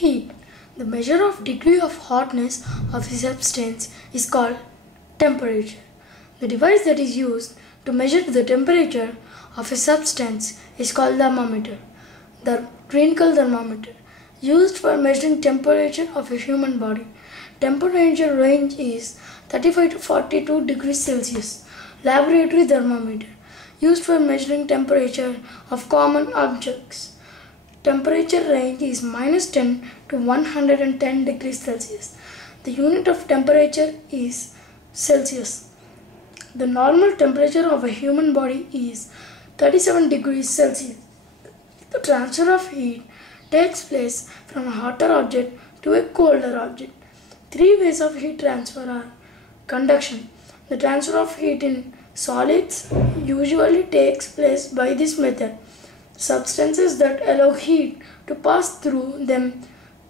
Heat. The measure of degree of hotness of a substance is called temperature. The device that is used to measure the temperature of a substance is called thermometer. The Trinkel thermometer, used for measuring temperature of a human body. Temperature range is 35 to 42 degrees Celsius. Laboratory thermometer, used for measuring temperature of common objects. Temperature range is -10 to 110 degrees Celsius. The unit of temperature is Celsius. The normal temperature of a human body is 37 degrees Celsius. The transfer of heat takes place from a hotter object to a colder object. Three ways of heat transfer are: conduction. The transfer of heat in solids usually takes place by this method. Substances that allow heat to pass through them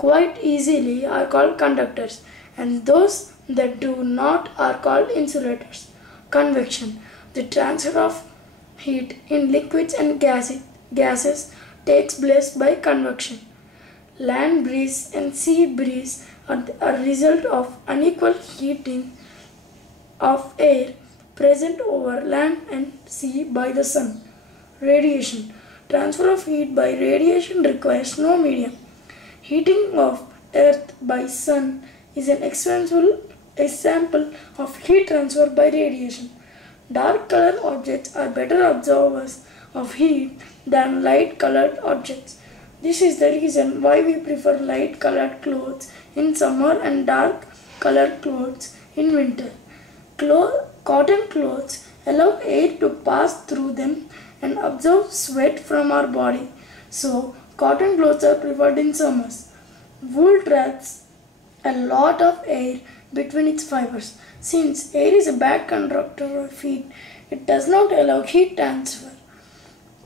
quite easily are called conductors, and those that do not are called insulators. Convection. The transfer of heat in liquids and gases takes place by convection. Land breeze and sea breeze are a result of unequal heating of air present over land and sea by the sun. Radiation. Transfer of heat by radiation requires no medium. Heating of earth by sun is an example of heat transfer by radiation. Dark colored objects are better absorbers of heat than light colored objects. This is the reason why we prefer light colored clothes in summer and dark colored clothes in winter. Cotton clothes allow air to pass through them and absorb sweat from our body, so cotton clothes are preferred in summers. Wool traps a lot of air between its fibers. Since air is a bad conductor of heat, it does not allow heat transfer.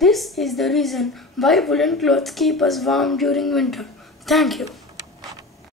This is the reason why woolen clothes keep us warm during winter. Thank you.